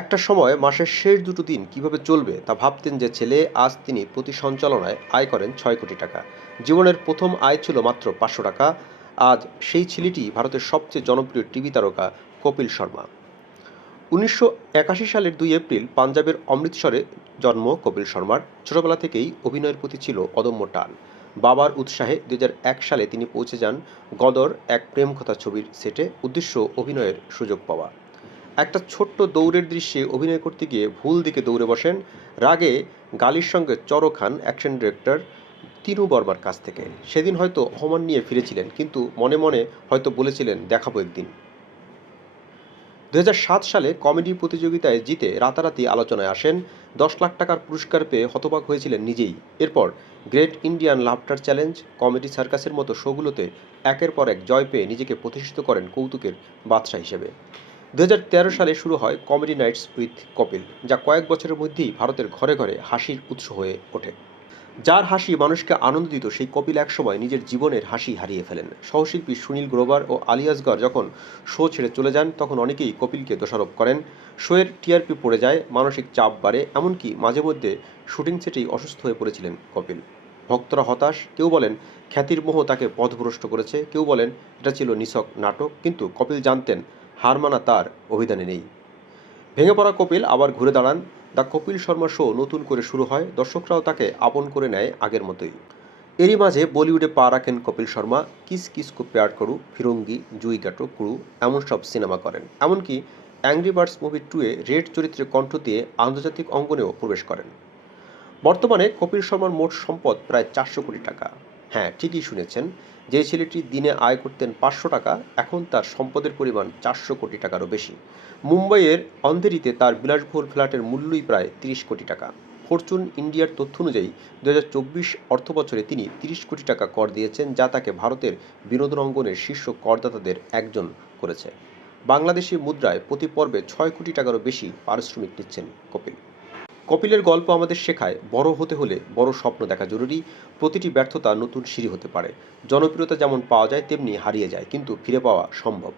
একটা সময় মাসের শেষ দুটো দিন কীভাবে চলবে তা ভাবতেন যে ছেলে আজ তিনি প্রতি সঞ্চালনায় আয় করেন ছয় কোটি টাকা। জীবনের প্রথম আয় ছিল মাত্র পাঁচশো টাকা। আজ সেই ছেলেটি ভারতের সবচেয়ে জনপ্রিয় টিভি তারকা কপিল শর্মা। উনিশশো একাশি সালের দুই এপ্রিল পাঞ্জাবের অমৃতসরে জন্ম কপিল শর্মার। ছোটবেলা থেকেই অভিনয়ের প্রতি ছিল অদম্য টান। বাবার উৎসাহে দু সালে তিনি পৌঁছে যান গদর এক প্রেম কথা ছবির সেটে। উদ্দেশ্য অভিনয়ের সুযোগ পাওয়া। একটা ছোট্ট দৌড়ের দৃশ্যে অভিনয় করতে গিয়ে ভুল দিকে দৌড়ে বসেন। রাগে গালির সঙ্গে চড়ো খান, অ্যাকশন ডিরেক্টর তিনু বর্মার কাছ থেকে। সেদিন হয়তো অপমান নিয়ে ফিরেছিলেন, কিন্তু মনে মনে হয়তো বলেছিলেন, দেখাবো একদিন। দু হাজার সাত সালে কমেডি প্রতিযোগিতায় জিতে রাতারাতি আলোচনায় আসেন। দশ লাখ টাকার পুরস্কার পেয়ে হতবাক হয়েছিলেন নিজেই। এরপর great Indian laughter challenge, comedy সার্কাসের মতো শোগুলোতে একের পর এক জয় পেয়ে নিজেকে প্রতিষ্ঠিত করেন কৌতুকের বাদশা হিসেবে। দুই হাজার তেরো সালে শুরু হয় কমেডি নাইটস উইথ কপিল, যা কয়েক বছরের মধ্যেই ভারতের ঘরে ঘরে হাসির উৎস হয়ে ওঠে। যার হাসি মানুষকে আনন্দ দিত, সেই কপিল একসময় নিজের জীবনের হাসি হারিয়ে ফেলেন। সহশিল্পী সুনীল গ্রোভার ও আলিয়াসগর যখন শো ছেড়ে চলে যান, তখন অনেকেই কপিলকে দোষারোপ করেন। শোয়ের টিআরপি পড়ে যায়, মানসিক চাপ বাড়ে, এমনকি মাঝে মধ্যে শুটিং সেটেই অসুস্থ হয়ে পড়েছিলেন কপিল। ভক্তরা হতাশ, কেউ বলেন খ্যাতির মোহ তাকে পথভ্রষ্ট করেছে, কেউ বলেন এটা ছিল নিছক নাটক, কিন্তু কপিল জানতেন হার মানা তার অভিধানে নেই। ভেঙে পড়া কপিল আবার ঘুরে দাঁড়ান। দ্য কপিল শর্মা শো নতুন করে শুরু হয়। দর্শকরাও তাকে আপন করে নেয় আগের মতোই। এরই মাঝে বলিউডে পা রাখেন কপিল শর্মা। কিস কিস কো প্যার করু, ফিরঙ্গি, জুই গাটো কুড়ু, এমন সব সিনেমা করেন। এমনকি অ্যাংরি বার্ডস মুভি টুয়ে রেড চরিত্রে কণ্ঠ দিয়ে আন্তর্জাতিক অঙ্গনেও প্রবেশ করেন। বর্তমানে কপিল শর্মার মোট সম্পদ প্রায় চারশো কোটি টাকা। হ্যাঁ ঠিকই শুনেছেন। যে ছেলেটি দিনে আয় করতেন পাঁচশো টাকা, এখন তার সম্পদের পরিমাণ চারশো কোটি টাকারও বেশি। মুম্বাইয়ের অন্ধেরিতে তার বিলাসবহুল ফ্ল্যাটের মূল্যই প্রায় তিরিশ কোটি টাকা। ফরচুন ইন্ডিয়ার তথ্য অনুযায়ী দু হাজার চব্বিশ অর্থবছরে তিনি তিরিশ কোটি টাকা কর দিয়েছেন, যা তাকে ভারতের বিনোদন অঙ্গনের শীর্ষ করদাতাদের একজন করেছে। বাংলাদেশি মুদ্রায় প্রতি পর্বে ছয় কোটি টাকারও বেশি পারিশ্রমিক নিচ্ছেন কপিল। কপিলের গল্প আমাদের শেখায়, বড় হতে হলে বড় স্বপ্ন দেখা জরুরি, প্রতিটি ব্যর্থতা নতুন সিঁড়ি হতে পারে। জনপ্রিয়তা যেমন পাওয়া যায়, তেমনি হারিয়ে যায়, কিন্তু ফিরে পাওয়া সম্ভব।